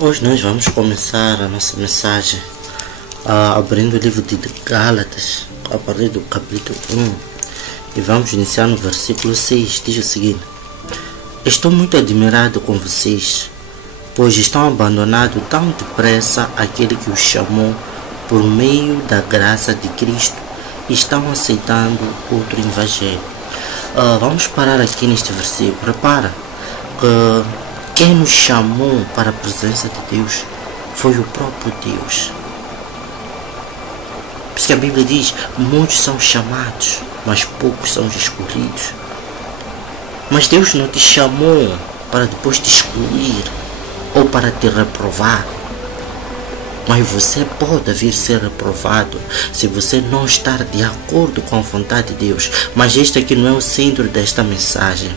Hoje nós vamos começar a nossa mensagem abrindo o livro de Gálatas, a partir do capítulo 1, e vamos iniciar no versículo 6. Diz o seguinte: estou muito admirado com vocês, pois estão abandonando tão depressa aquele que os chamou por meio da graça de Cristo e estão aceitando outro evangelho. Vamos parar aqui neste versículo. Repara que quem nos chamou para a presença de Deus foi o próprio Deus. Por isso que a Bíblia diz: muitos são chamados, mas poucos são os escolhidos. Mas Deus não te chamou para depois te excluir ou para te reprovar. Mas você pode vir ser reprovado se você não estar de acordo com a vontade de Deus. Mas este aqui não é o centro desta mensagem.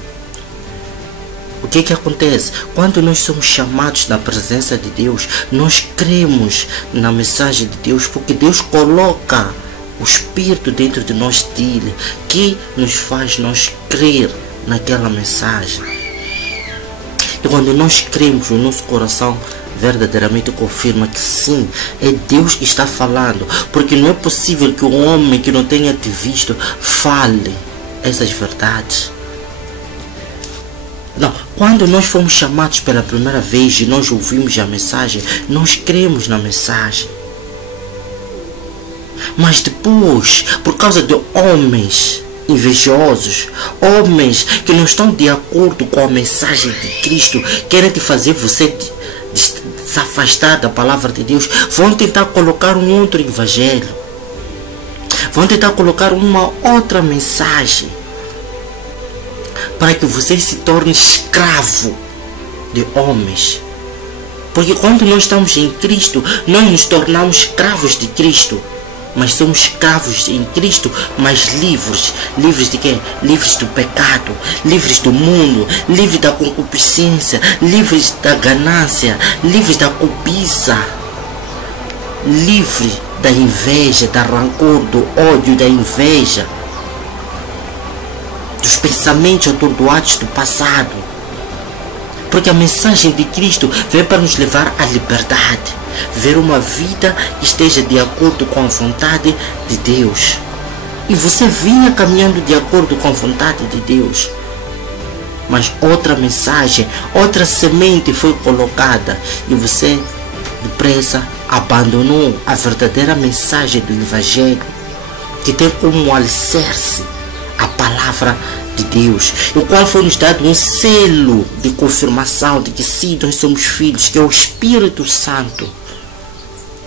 O que acontece? Quando nós somos chamados na presença de Deus, nós cremos na mensagem de Deus, porque Deus coloca o Espírito dentro de nós dele, que nos faz nós crer naquela mensagem. E quando nós cremos, o nosso coração verdadeiramente confirma que sim, é Deus que está falando, porque não é possível que um homem que não tenha te visto fale essas verdades. Não, quando nós fomos chamados pela primeira vez e nós ouvimos a mensagem, nós cremos na mensagem. Mas depois, por causa de homens invejosos, homens que não estão de acordo com a mensagem de Cristo, querem te fazer você se afastar da palavra de Deus, vão tentar colocar um outro evangelho, vão tentar colocar uma outra mensagem, para que você se torne escravo de homens. Porque quando nós estamos em Cristo, nós nos tornamos escravos de Cristo. Mas somos escravos em Cristo, mas livres. Livres de quê? Livres do pecado, livres do mundo, livres da concupiscência, livres da ganância, livres da cobiça, livres da inveja, da rancor, do ódio, da inveja, dos pensamentos atordoados do passado. Porque a mensagem de Cristo vem para nos levar à liberdade, ver uma vida que esteja de acordo com a vontade de Deus. E você vinha caminhando de acordo com a vontade de Deus, mas outra mensagem, outra semente foi colocada e você depressa abandonou a verdadeira mensagem do Evangelho, que tem como alicerce a palavra de Deus, o qual foi nos dado um selo de confirmação de que sim, nós somos filhos, que é o Espírito Santo.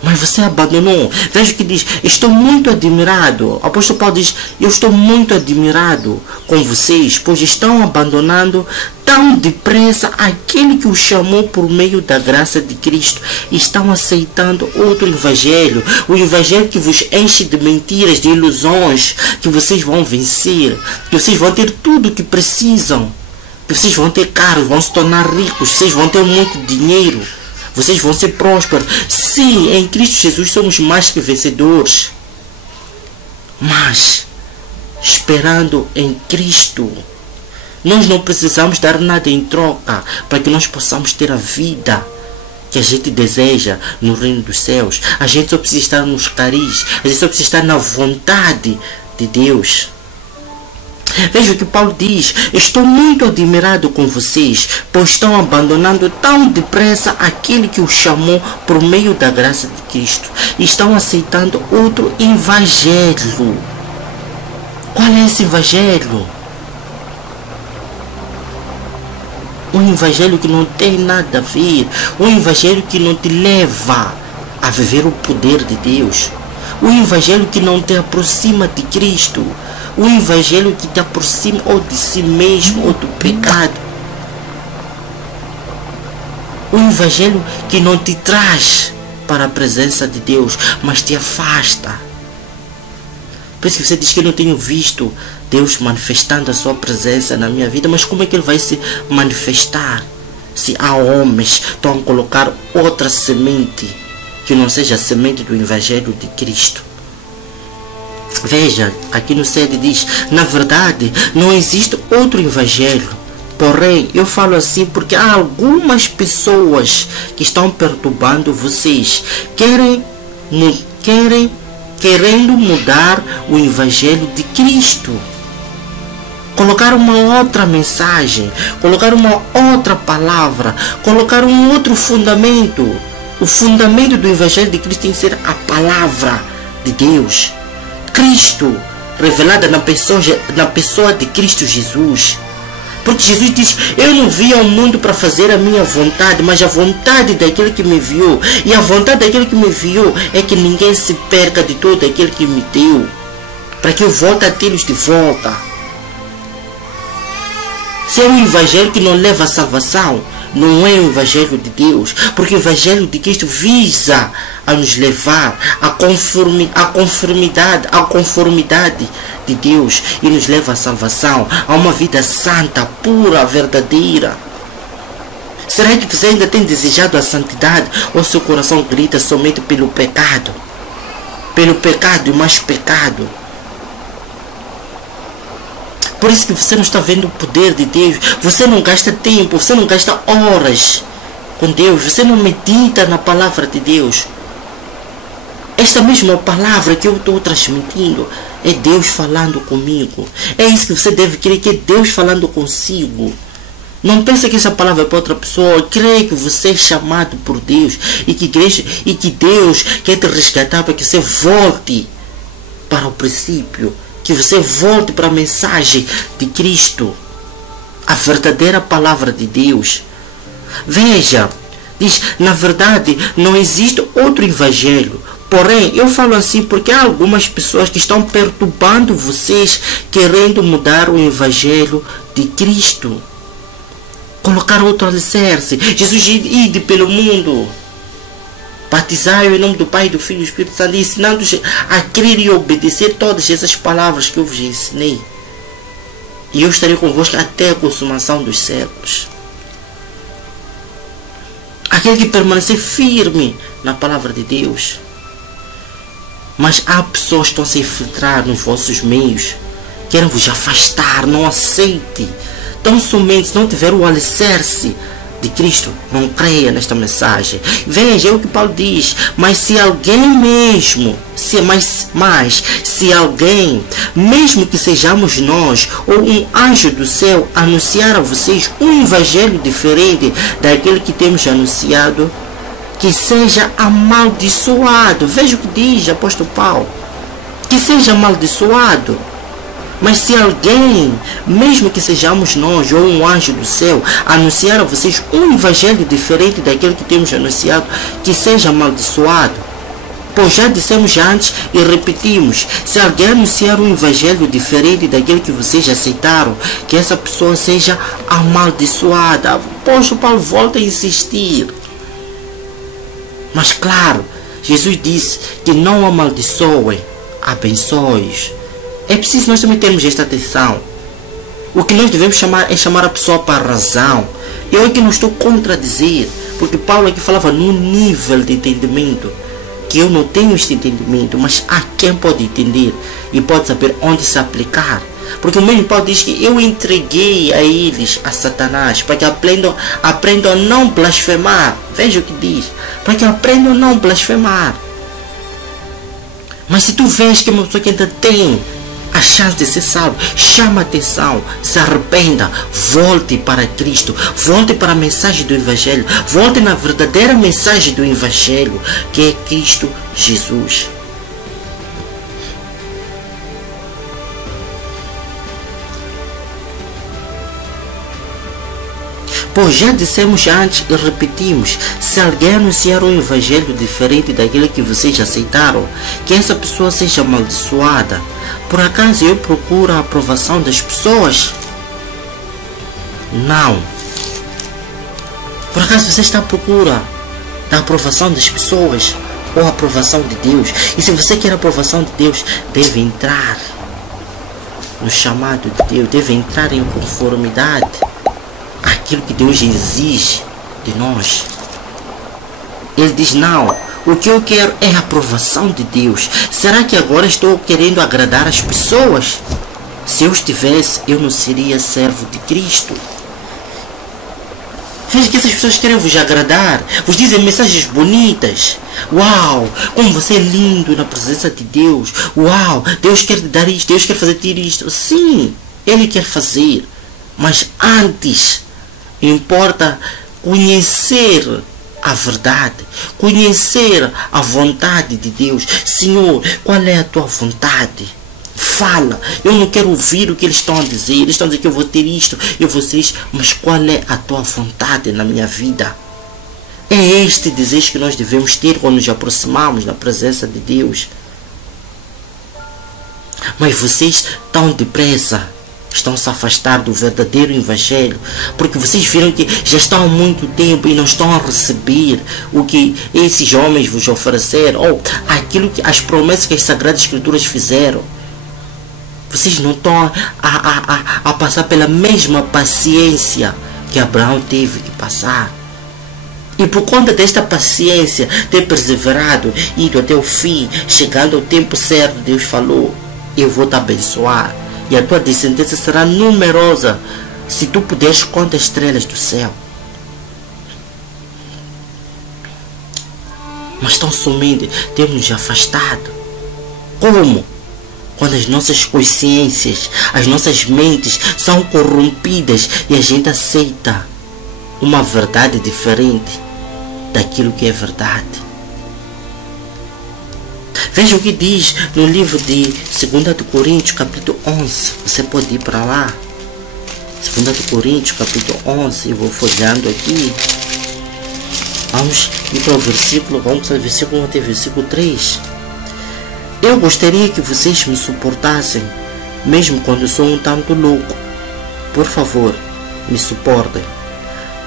Mas você abandonou. Veja o que diz: estou muito admirado. O apóstolo Paulo diz: eu estou muito admirado com vocês, pois estão abandonando tão depressa aquele que os chamou por meio da graça de Cristo. Estão aceitando outro evangelho, o evangelho que vos enche de mentiras, de ilusões, que vocês vão vencer, que vocês vão ter tudo o que precisam, que vocês vão ter carros, vão se tornar ricos, vocês vão ter muito dinheiro, vocês vão ser prósperos. Sim, em Cristo Jesus somos mais que vencedores. Mas, esperando em Cristo, nós não precisamos dar nada em troca para que nós possamos ter a vida que a gente deseja no reino dos céus. A gente só precisa estar nos caris, a gente só precisa estar na vontade de Deus. Veja o que Paulo diz: estou muito admirado com vocês, pois estão abandonando tão depressa aquele que os chamou por meio da graça de Cristo e estão aceitando outro evangelho. Qual é esse evangelho? Um evangelho que não tem nada a ver, um evangelho que não te leva a viver o poder de Deus, um evangelho que não te aproxima de Cristo, o evangelho que te aproxima ou de si mesmo ou do pecado, o evangelho que não te traz para a presença de Deus, mas te afasta. Por isso que você diz que eu não tenho visto Deus manifestando a sua presença na minha vida. Mas como é que Ele vai se manifestar se há homens que estão a colocar outra semente que não seja a semente do evangelho de Cristo? Veja, aqui no 7 diz: na verdade, não existe outro evangelho Porém, eu falo assim porque há algumas pessoas que estão perturbando vocês, querendo mudar o Evangelho de Cristo. Colocar uma outra mensagem, colocar uma outra palavra, colocar um outro fundamento. O fundamento do Evangelho de Cristo tem que ser a palavra de Deus. Cristo, revelada na pessoa de Cristo Jesus. Porque Jesus disse, eu não vim ao mundo para fazer a minha vontade, mas a vontade daquele que me enviou. E a vontade daquele que me enviou é que ninguém se perca de todo aquele que me deu, para que eu volte a tê-los de volta. Se é um evangelho que não leva à salvação, não é o evangelho de Deus, porque o evangelho de Cristo visa a nos levar à conformidade de Deus e nos leva à salvação, a uma vida santa, pura, verdadeira. Será que você ainda tem desejado a santidade ou seu coração grita somente pelo pecado? Pelo pecado e mais pecado. Por isso que você não está vendo o poder de Deus. Você não gasta tempo, você não gasta horas com Deus. Você não medita na palavra de Deus. Esta mesma palavra que eu estou transmitindo é Deus falando comigo. É isso que você deve crer, que é Deus falando consigo. Não pense que essa palavra é para outra pessoa. Creia que você é chamado por Deus e que Deus quer te resgatar para que você volte para o princípio. Que você volte para a mensagem de Cristo, a verdadeira palavra de Deus. Veja, diz, na verdade não existe outro evangelho. Porém, eu falo assim porque há algumas pessoas que estão perturbando vocês, querendo mudar o evangelho de Cristo. Colocar outro alicerce. Jesus ide pelo mundo. Batizai-o em nome do Pai, do Filho e do Espírito Santo, ensinando-os a crer e obedecer todas essas palavras que eu vos ensinei. E eu estarei convosco até a consumação dos séculos. Aquele que permanecer firme na palavra de Deus. Mas há pessoas que estão a se infiltrar nos vossos meios, querem vos afastar, não aceite. Tão somente se não tiver o alicerce de Cristo, não creia nesta mensagem. Veja, é o que Paulo diz, mas se alguém mesmo, se alguém, mesmo que sejamos nós, ou um anjo do céu, anunciar a vocês um evangelho diferente daquele que temos anunciado, que seja amaldiçoado. Veja o que diz o apóstolo Paulo, que seja amaldiçoado. Mas se alguém, mesmo que sejamos nós ou um anjo do céu, anunciar a vocês um evangelho diferente daquele que temos anunciado, que seja amaldiçoado. Pois já dissemos antes e repetimos, se alguém anunciar um evangelho diferente daquele que vocês aceitaram, que essa pessoa seja amaldiçoada. O apóstolo Paulo volta a insistir. Mas claro, Jesus disse que não amaldiçoem, abençoe-os. É preciso nós também termos esta atenção. O que nós devemos chamar é chamar a pessoa para a razão. Eu aqui não estou contradizer, porque Paulo aqui falava no nível de entendimento, que eu não tenho este entendimento, mas há quem pode entender e pode saber onde se aplicar. Porque o mesmo Paulo diz que eu entreguei a eles, a Satanás, para que aprendam a não blasfemar. Veja o que diz, para que aprendam a não blasfemar. Mas se tu vês que é uma pessoa que ainda tem a chance de ser salvo, chama a atenção, se arrependa, volte para Cristo, volte para a mensagem do Evangelho, volte na verdadeira mensagem do Evangelho, que é Cristo Jesus. Pois já dissemos antes e repetimos, se alguém anunciar um evangelho diferente daquele que vocês aceitaram, que essa pessoa seja amaldiçoada. Por acaso eu procuro a aprovação das pessoas? Não. Por acaso você está à procura da aprovação das pessoas ou a aprovação de Deus? E se você quer a aprovação de Deus, deve entrar no chamado de Deus, deve entrar em conformidade aquilo que Deus exige de nós. Ele diz, não, o que eu quero é a aprovação de Deus. Será que agora estou querendo agradar as pessoas? Se eu estivesse, eu não seria servo de Cristo. Veja que essas pessoas querem vos agradar, vos dizem mensagens bonitas. Uau, como você é lindo na presença de Deus. Uau, Deus quer te dar isto, Deus quer fazer isto. Sim, Ele quer fazer. Mas antes, importa conhecer a verdade, conhecer a vontade de Deus. Senhor, qual é a tua vontade? Fala, eu não quero ouvir o que eles estão a dizer. Eles estão a dizer que eu vou ter isto, eu vou ter isto. Mas qual é a tua vontade na minha vida? É este desejo que nós devemos ter quando nos aproximamos da presença de Deus. Mas vocês tão depressa estão se afastar do verdadeiro evangelho, porque vocês viram que já estão há muito tempo e não estão a receber o que esses homens vos ofereceram, ou aquilo que as promessas que as Sagradas Escrituras fizeram. Vocês não estão a passar pela mesma paciência que Abraão teve que passar. E por conta desta paciência, ter perseverado, ido até o fim, chegando ao tempo certo, Deus falou: eu vou te abençoar, e a tua descendência será numerosa, se tu puderes contar as estrelas do céu. Mas tão somente temos nos afastado. Como? Quando as nossas consciências, as nossas mentes são corrompidas e a gente aceita uma verdade diferente daquilo que é verdade. Veja o que diz no livro de 2 Coríntios, capítulo 11. Você pode ir para lá. 2 Coríntios, capítulo 11. Eu vou folheando aqui. Vamos ir para o versículo. Vamos ao versículo 1 até versículo 3. Eu gostaria que vocês me suportassem, mesmo quando eu sou um tanto louco. Por favor, me suportem.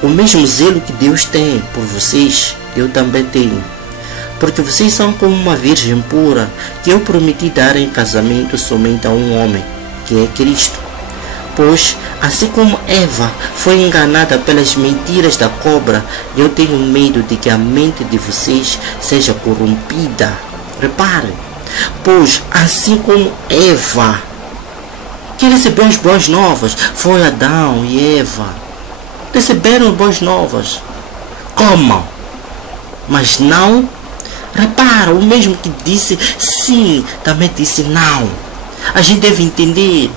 O mesmo zelo que Deus tem por vocês, eu também tenho. Porque vocês são como uma virgem pura, que eu prometi dar em casamento somente a um homem, que é Cristo. Pois, assim como Eva foi enganada pelas mentiras da cobra, eu tenho medo de que a mente de vocês seja corrompida. Reparem. Pois, assim como Eva, que recebeu as boas novas, foi Adão e Eva, receberam boas novas, comam, mas não. Repara, o mesmo que disse sim, também disse não. A gente deve entender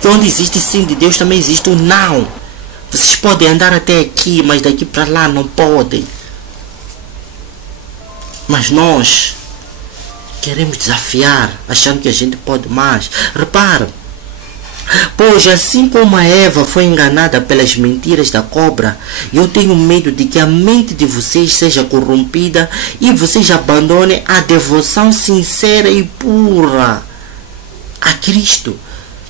que onde existe sim de Deus, também existe o não. Vocês podem andar até aqui, mas daqui para lá não podem. Mas nós queremos desafiar, achando que a gente pode mais. Repara. Pois assim como a Eva foi enganada pelas mentiras da cobra, eu tenho medo de que a mente de vocês seja corrompida e vocês abandonem a devoção sincera e pura a Cristo.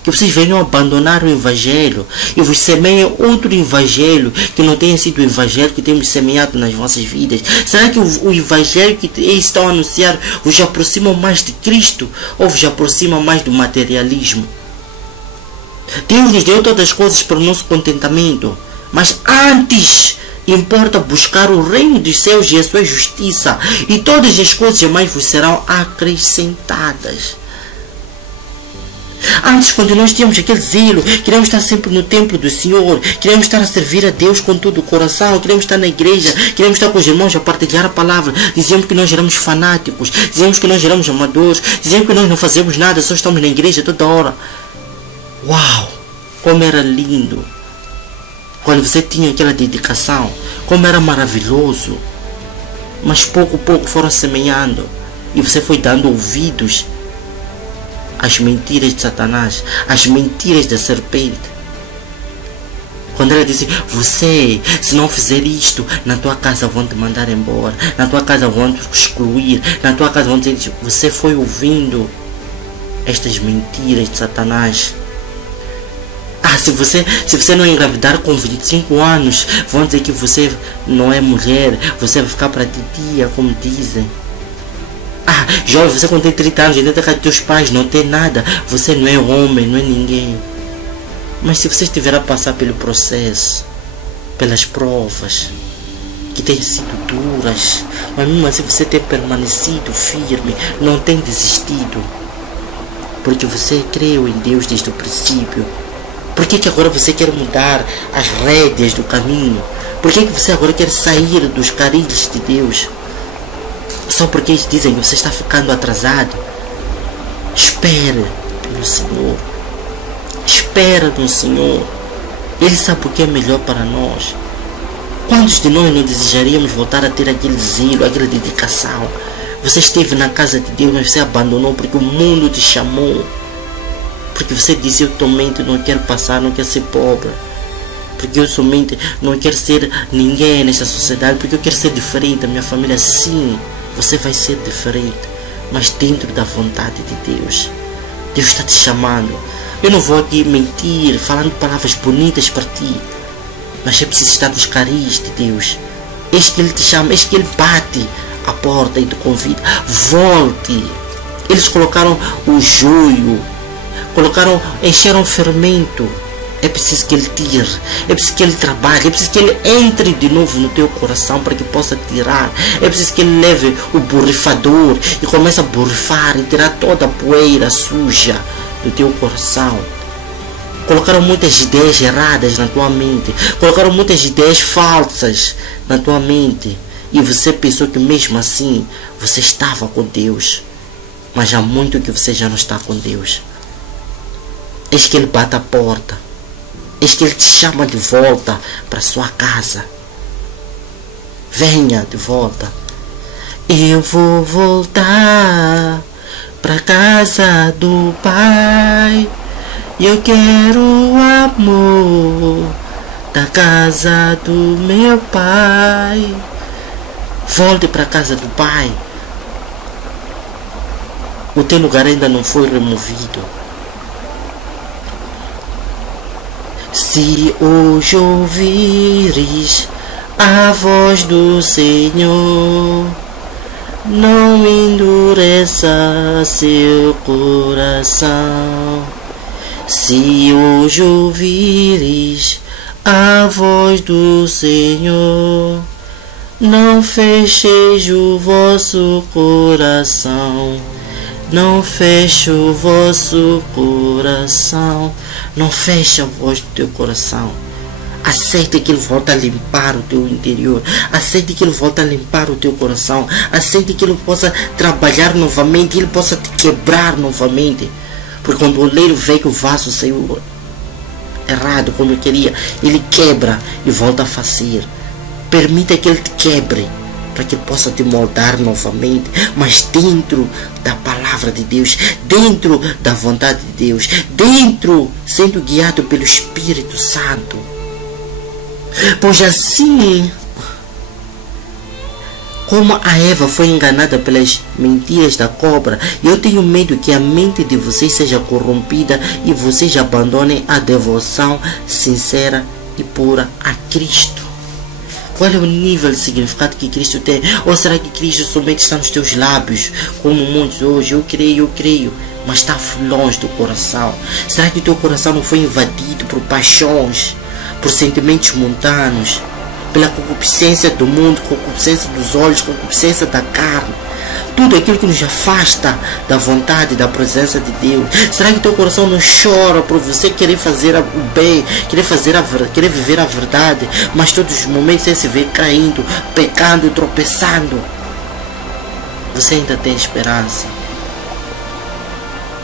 Que vocês venham abandonar o Evangelho e vos semeiem outro Evangelho que não tenha sido o Evangelho que temos semeado nas vossas vidas. Será que o Evangelho que eles estão a anunciar vos aproxima mais de Cristo ou vos aproxima mais do materialismo? Deus nos deu todas as coisas para o nosso contentamento, mas antes importa buscar o reino dos céus e a sua justiça, e todas as coisas mais vos serão acrescentadas. Antes, quando nós tínhamos aquele zelo, queríamos estar sempre no templo do Senhor, queríamos estar a servir a Deus com todo o coração, queríamos estar na igreja, queríamos estar com os irmãos a partilhar a palavra, dizíamos que nós éramos fanáticos, dizíamos que nós éramos amadores, dizíamos que nós não fazemos nada, só estamos na igreja toda hora. Uau, como era lindo quando você tinha aquela dedicação, como era maravilhoso. Mas pouco a pouco foram semeando e você foi dando ouvidos às mentiras de Satanás, às mentiras da serpente. Quando ela disse: você, se não fizer isto, na tua casa vão te mandar embora, na tua casa vão te excluir, na tua casa vão te dizer. Você foi ouvindo estas mentiras de Satanás. Se você não engravidar com 25 anos, vão dizer que você não é mulher, você vai ficar para titia, como dizem. Jovem, você quando tem 30 anos, ainda está com teus pais, não tem nada, você não é homem, não é ninguém. Mas se você estiver a passar pelo processo, pelas provas, que têm sido duras, mas mesmo assim você tem permanecido firme, não tem desistido, porque você creu em Deus desde o princípio. Por que agora você quer mudar as rédeas do caminho? Por que você agora quer sair dos carinhos de Deus? Só porque eles dizem que você está ficando atrasado? Espere pelo Senhor. Espera no Senhor. Ele sabe o que é melhor para nós. Quantos de nós não desejaríamos voltar a ter aquele zelo, aquela dedicação? Você esteve na casa de Deus, mas você abandonou porque o mundo te chamou. Porque você disse: eu somente não quero passar, não quero ser pobre. Porque eu somente não quero ser ninguém nesta sociedade. Porque eu quero ser diferente. A minha família, sim, você vai ser diferente, mas dentro da vontade de Deus. Deus está te chamando. Eu não vou aqui mentir, falando palavras bonitas para ti, mas é preciso estar nos carinhos de Deus. Eis que Ele te chama, eis que Ele bate a porta e te convida. Volte. Eles colocaram o joio, encheram o fermento. É preciso que Ele tire, é preciso que Ele trabalhe, é preciso que Ele entre de novo no teu coração para que possa tirar. É preciso que Ele leve o borrifador e comece a borrifar e tirar toda a poeira suja do teu coração. Colocaram muitas ideias erradas na tua mente, colocaram muitas ideias falsas na tua mente, e você pensou que mesmo assim você estava com Deus, mas há muito que você já não está com Deus. Eis que Ele bate a porta, eis que Ele te chama de volta para sua casa. Venha de volta. Eu vou voltar para casa do Pai. Eu quero o amor da casa do meu Pai. Volte para a casa do Pai. O teu lugar ainda não foi removido. Se hoje ouvires a voz do Senhor, não endureça seu coração. Se hoje ouvires a voz do Senhor, não fecheis o vosso coração. Não feche o vosso coração. Não feche a voz do teu coração. Aceite que Ele volta a limpar o teu interior. Aceite que Ele volta a limpar o teu coração. Aceite que Ele possa trabalhar novamente. Ele possa te quebrar novamente. Porque quando o oleiro vê que o vaso saiu errado como eu queria, Ele quebra e volta a fazer. Permita que Ele te quebre, para que Ele possa te moldar novamente, mas dentro da palavra de Deus, dentro da vontade de Deus, dentro, sendo guiado pelo Espírito Santo. Pois assim como a Eva foi enganada pelas mentiras da cobra, eu tenho medo que a mente de vocês seja corrompida e vocês abandonem a devoção sincera e pura a Cristo. Qual é o nível de significado que Cristo tem? Ou será que Cristo somente está nos teus lábios, como muitos hoje? Eu creio, mas está longe do coração. Será que o teu coração não foi invadido por paixões, por sentimentos mundanos, pela concupiscência do mundo, concupiscência dos olhos, concupiscência da carne? Tudo aquilo que nos afasta da vontade, da presença de Deus. Será que teu coração não chora por você querer fazer o bem, querer viver a verdade, mas todos os momentos você se vê caindo, pecando, tropeçando? Você ainda tem esperança?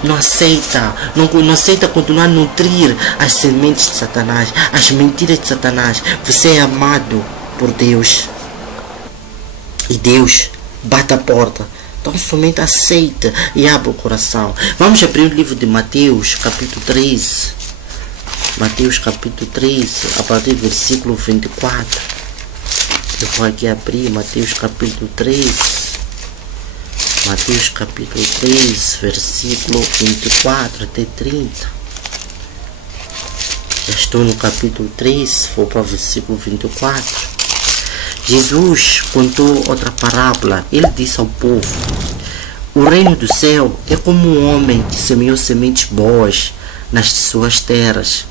Não aceita continuar a nutrir as sementes de Satanás, as mentiras de Satanás. Você é amado por Deus, e Deus bate a porta. Então somente aceita e abre o coração. Vamos abrir o livro de Mateus, capítulo 13. Mateus, capítulo 13, a partir do versículo 24. Eu vou aqui abrir Mateus, capítulo 13. Mateus, capítulo 3, versículo 24 até 30. Já estou no capítulo 3, vou para o versículo 24. Jesus contou outra parábola. Ele disse ao povo: o reino do céu é como um homem que semeou sementes boas nas suas terras.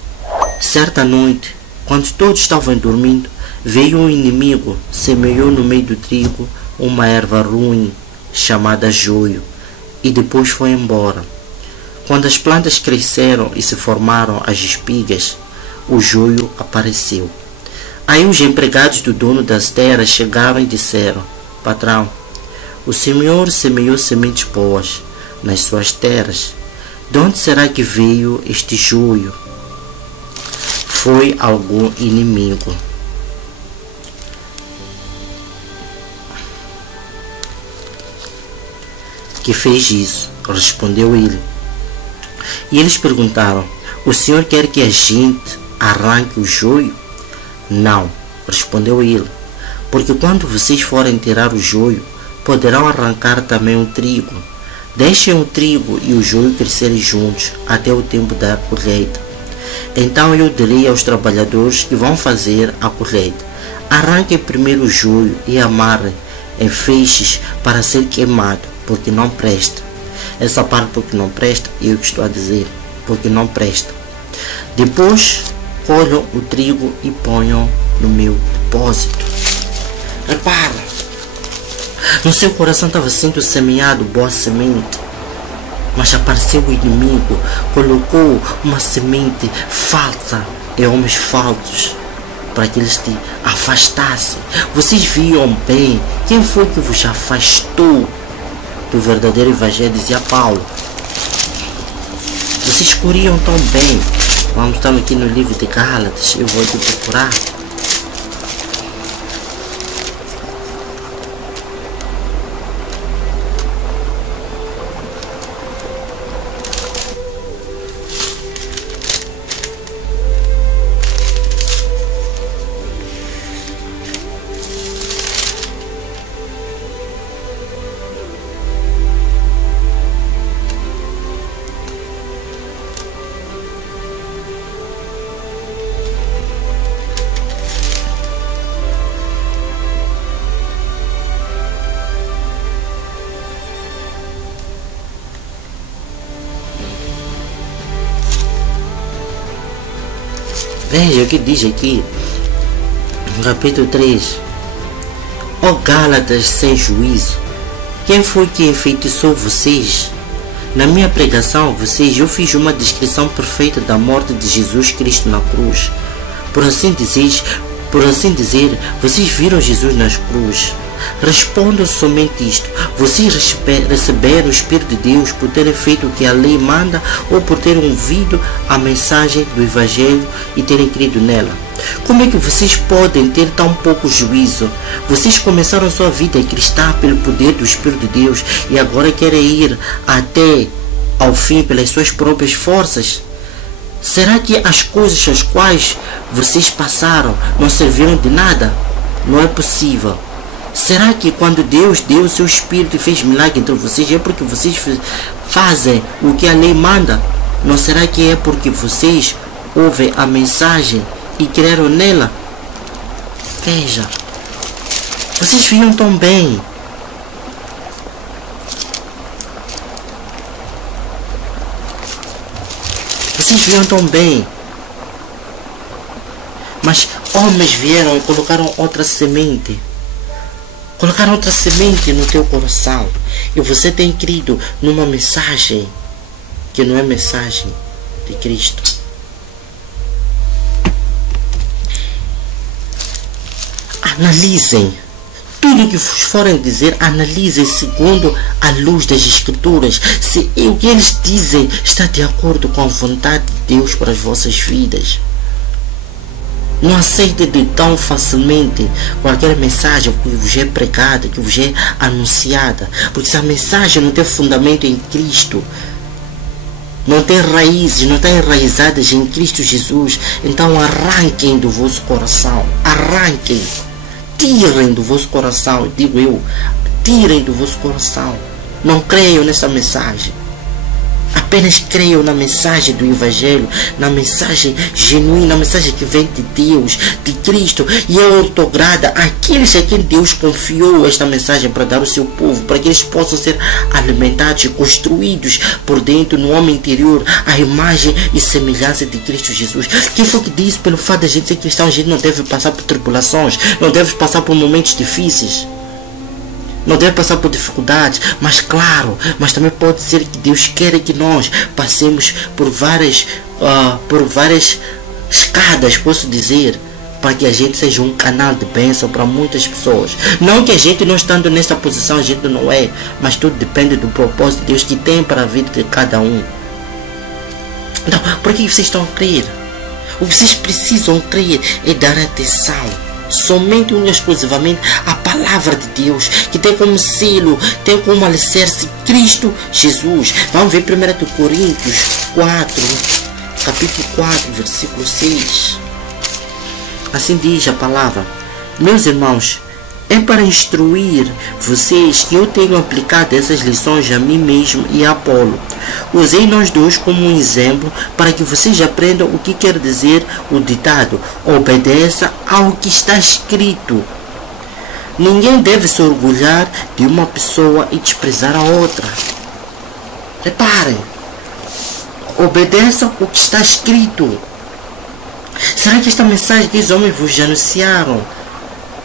Certa noite, quando todos estavam dormindo, veio um inimigo, semeou no meio do trigo uma erva ruim, chamada joio, e depois foi embora. Quando as plantas cresceram e se formaram as espigas, o joio apareceu. Aí os empregados do dono das terras chegaram e disseram: patrão, o senhor semeou sementes boas nas suas terras. De onde será que veio este joio? Foi algum inimigo que fez isso, respondeu ele. E eles perguntaram: o senhor quer que a gente arranque o joio? Não, respondeu ele, porque quando vocês forem tirar o joio, poderão arrancar também o trigo. Deixem o trigo e o joio crescerem juntos até o tempo da colheita. Então eu direi aos trabalhadores que vão fazer a colheita: arranquem primeiro o joio e amarrem em feixes para ser queimado, porque não presta. Essa parte porque não presta, eu que estou a dizer, porque não presta. Depois colham o trigo e ponham no meu depósito. Repara, no seu coração estava sendo semeado boa semente, mas apareceu o inimigo, colocou uma semente falsa em homens falsos, para que eles te afastassem. Vocês viam bem quem foi que vos afastou do verdadeiro evangelho, dizia Paulo. Vocês corriam tão bem. Vamos estar aqui no livro de Gálatas, eu vou te procurar. Veja o que diz aqui, no capítulo 3. Ó Gálatas sem juízo, quem foi que enfeitiçou vocês? Na minha pregação a vocês, eu fiz uma descrição perfeita da morte de Jesus Cristo na cruz. Por assim dizer, vocês viram Jesus nas cruz. Respondam somente isto: vocês receberam o Espírito de Deus por terem feito o que a lei manda ou por terem ouvido a mensagem do Evangelho e terem crido nela? Como é que vocês podem ter tão pouco juízo? Vocês começaram sua vida cristã pelo poder do Espírito de Deus e agora querem ir até ao fim pelas suas próprias forças? Será que as coisas às quais vocês passaram não serviram de nada? Não é possível. Será que quando Deus deu o seu Espírito e fez milagre entre vocês, é porque vocês fazem o que a lei manda? Não será que é porque vocês ouvem a mensagem e creram nela? Veja, vocês viam tão bem. Vocês viam tão bem. Mas homens vieram e colocaram outra semente. Colocaram outra semente no teu coração. E você tem crido numa mensagem que não é mensagem de Cristo. Analisem. Tudo o que forem dizer, analisem segundo a luz das Escrituras. Se o que eles dizem está de acordo com a vontade de Deus para as vossas vidas. Não aceite de tão facilmente qualquer mensagem que vos é pregada, que vos é anunciada. Porque se a mensagem não tem fundamento em Cristo, não tem raízes, não está enraizadas em Cristo Jesus, então arranquem do vosso coração. Arranquem. Tirem do vosso coração, digo eu. Tirem do vosso coração. Não creiam nessa mensagem. Apenas creiam na mensagem do Evangelho, na mensagem genuína, na mensagem que vem de Deus, de Cristo, e é ortograda àqueles a quem Deus confiou esta mensagem para dar ao seu povo, para que eles possam ser alimentados e construídos por dentro, no homem interior, a imagem e semelhança de Cristo Jesus. Quem foi que disse, pelo fato de a gente ser cristão, a gente não deve passar por tribulações, não deve passar por momentos difíceis? Não deve passar por dificuldades, mas claro, mas também pode ser que Deus queira que nós passemos por várias escadas, posso dizer, para que a gente seja um canal de bênção para muitas pessoas. Não que a gente não estando nessa posição, a gente não é, mas tudo depende do propósito de Deus que tem para a vida de cada um. Então, por que vocês estão a crer? O que vocês precisam crer é dar atenção somente e exclusivamente à palavra de Deus, que tem como selo, tem como alicerce Cristo Jesus. Vamos ver 1 Coríntios 4, capítulo 4, versículo 6. Assim diz a palavra: meus irmãos, é para instruir vocês que eu tenho aplicado essas lições a mim mesmo e a Apolo. Usei nós dois como um exemplo para que vocês aprendam o que quer dizer o ditado: obedeça ao que está escrito. Ninguém deve se orgulhar de uma pessoa e desprezar a outra. Reparem, obedeça o que está escrito. Será que esta mensagem que os homens vos anunciaram,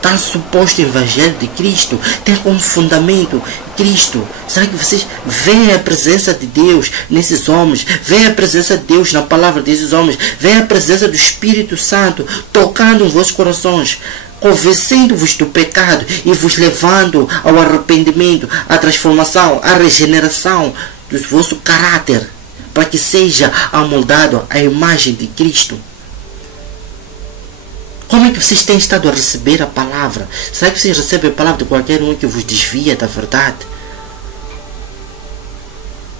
tal suposto evangelho de Cristo, tem como fundamento Cristo? Será que vocês veem a presença de Deus nesses homens? Veem a presença de Deus na palavra desses homens? Veem a presença do Espírito Santo tocando os vossos corações, convencendo-vos do pecado e vos levando ao arrependimento, à transformação, à regeneração do vosso caráter, para que seja amoldado à imagem de Cristo? Como é que vocês têm estado a receber a palavra? Será que vocês recebem a palavra de qualquer um que vos desvia da verdade?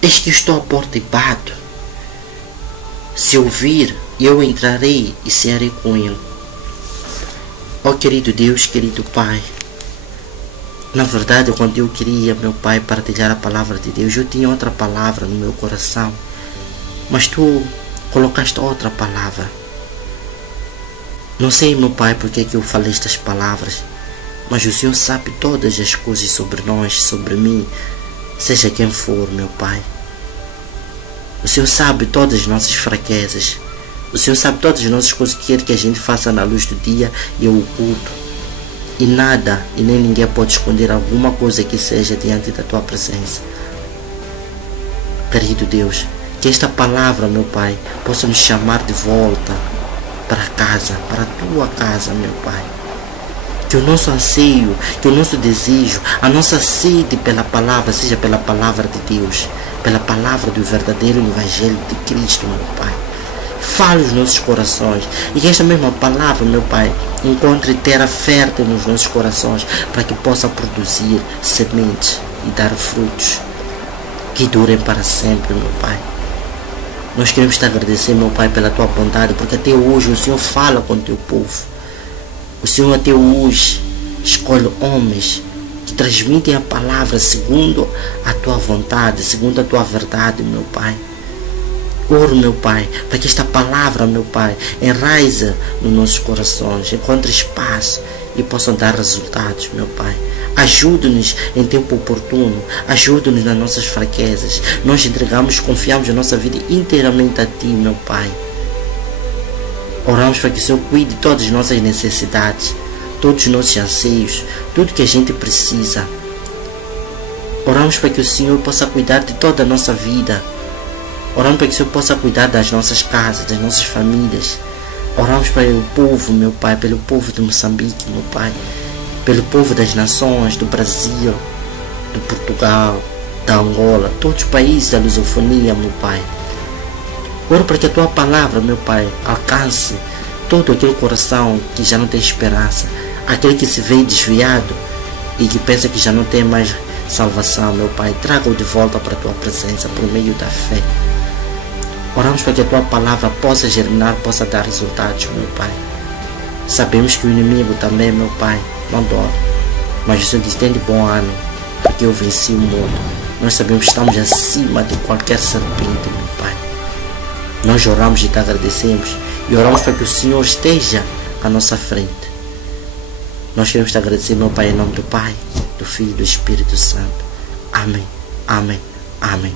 Eis que estou à porta e bato. Se ouvir, eu entrarei e cearei com ele. Ó querido Deus, querido Pai, na verdade, quando eu queria, meu Pai, partilhar a palavra de Deus, eu tinha outra palavra no meu coração, mas Tu colocaste outra palavra. Não sei, meu Pai, porque é que eu falei estas palavras, mas o Senhor sabe todas as coisas sobre nós, sobre mim, seja quem for, meu Pai. O Senhor sabe todas as nossas fraquezas. O Senhor sabe todas as nossas coisas que quer que a gente faça na luz do dia e o oculto. E nada, e nem ninguém pode esconder alguma coisa que seja diante da Tua presença. Querido Deus, que esta palavra, meu Pai, possa nos chamar de volta para casa, para a Tua casa, meu Pai. Que o nosso anseio, que o nosso desejo, a nossa sede pela palavra seja pela palavra de Deus, pela palavra do verdadeiro Evangelho de Cristo, meu Pai. Fale os nossos corações e que esta mesma palavra, meu Pai, encontre terra fértil nos nossos corações para que possa produzir sementes e dar frutos que durem para sempre, meu Pai. Nós queremos te agradecer, meu Pai, pela Tua bondade, porque até hoje o Senhor fala com o Teu povo. O Senhor até hoje escolhe homens que transmitem a palavra segundo a Tua vontade, segundo a Tua verdade, meu Pai. Oro, meu Pai, para que esta palavra, meu Pai, enraize nos nossos corações, encontre espaço e possam dar resultados, meu Pai. Ajude-nos em tempo oportuno, ajude-nos nas nossas fraquezas. Nós entregamos, confiamos a nossa vida inteiramente a Ti, meu Pai. Oramos para que o Senhor cuide de todas as nossas necessidades, todos os nossos anseios, tudo que a gente precisa. Oramos para que o Senhor possa cuidar de toda a nossa vida. Oramos para que o Senhor possa cuidar das nossas casas, das nossas famílias. Oramos para o povo, meu Pai, pelo povo de Moçambique, meu Pai, pelo povo das nações, do Brasil, do Portugal, da Angola, todos os países da lusofonia, meu Pai. Oro para que a Tua palavra, meu Pai, alcance todo aquele coração que já não tem esperança, aquele que se vê desviado e que pensa que já não tem mais salvação, meu Pai. Traga-o de volta para a Tua presença por meio da fé. Oramos para que a Tua palavra possa germinar, possa dar resultados, meu Pai. Sabemos que o inimigo também, meu Pai, não dorme, mas o Senhor diz: tem de bom ânimo, porque eu venci o mundo. Nós sabemos que estamos acima de qualquer serpente, meu Pai. Nós oramos e te agradecemos e oramos para que o Senhor esteja à nossa frente. Nós queremos te agradecer, meu Pai, em nome do Pai, do Filho e do Espírito Santo. Amém, amém, amém.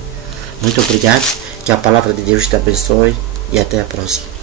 Muito obrigado, que a palavra de Deus te abençoe e até a próxima.